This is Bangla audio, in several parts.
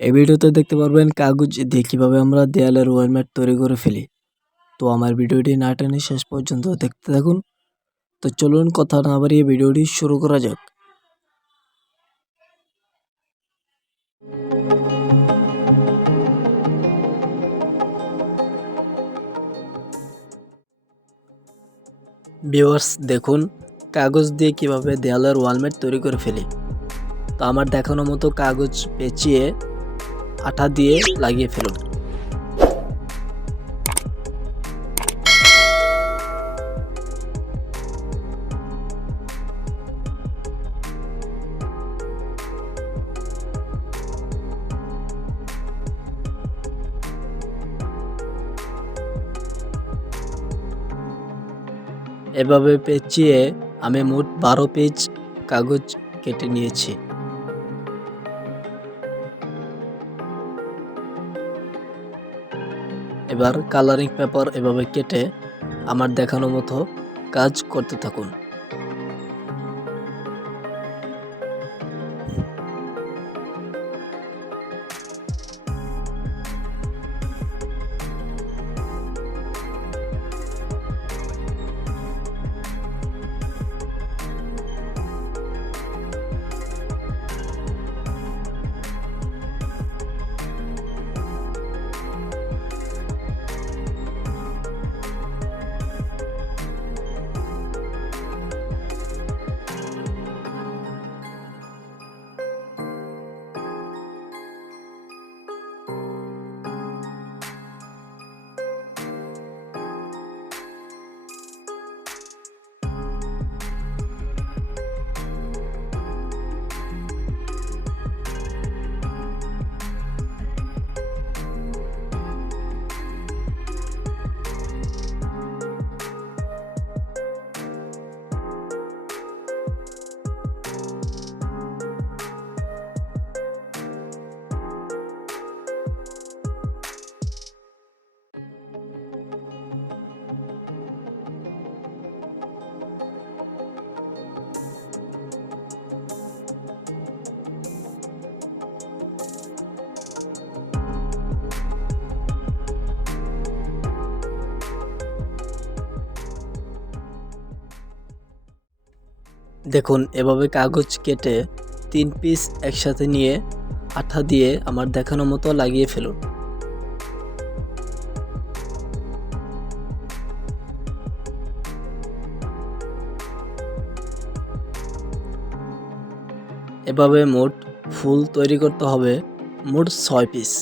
এই ভিডিওতে দেখতে পারবেন কাগজ দিয়ে কিভাবে আমরা দেয়ালের ওয়ালমেট তৈরি করে ফেলি। তো আমার ভিডিওটি না টেনে শেষ পর্যন্ত দেখতে থাকুন। তো চলুন কথা না বাড়িয়ে ভিডিওটি শুরু করা যাক। ভিউয়ার্স দেখুন কাগজ দিয়ে কিভাবে দেয়ালের ওয়ালমেট তৈরি করে ফেলি। তো আমার দেখানো মতো কাগজ পেঁচিয়ে আঠা দিয়ে লাগিয়ে ফেলুন। এভাবে পেঁচিয়ে আমি মোট 12 পেজ কাগজ কেটে নিয়েছি। এবার কালারিং পেপার এভাবে কেটে আমার দেখানো মতো কাজ করতে থাকুন। দেখুন এভাবে কাগজ কেটে 3 পিস একসাথে নিয়ে আঠা দিয়ে আমার দেখানো মতো লাগিয়ে ফেলুন। এভাবে মোট ফুল তৈরি করতে হবে মোট 6 পিস।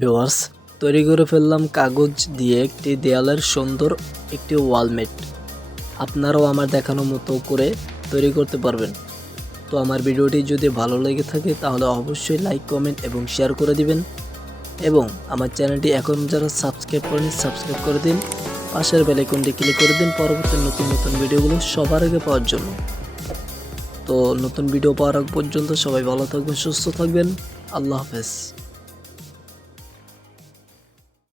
ভিউয়ার্স, তৈরি করে ফেললাম কাগজ দিয়ে একটি দেয়ালের সুন্দর একটি ওয়ালমেট। আপনারাও আমার দেখানো মতো করে তৈরি করতে পারবেন। তো আমার ভিডিওটি যদি ভালো লেগে থাকে তাহলে অবশ্যই লাইক, কমেন্ট এবং শেয়ার করে দিবেন এবং আমার চ্যানেলটি এখন যারা সাবস্ক্রাইব করেনি সাবস্ক্রাইব করে দিন। পাশের বেল আইকনটি ক্লিক করে দিন পরবর্তী নতুন ভিডিওগুলো সবার আগে পাওয়ার জন্য। তো নতুন ভিডিও পাওয়ার আগ পর্যন্ত সবাই ভালো থাকবেন, সুস্থ থাকবেন। আল্লাহ হাফেজ।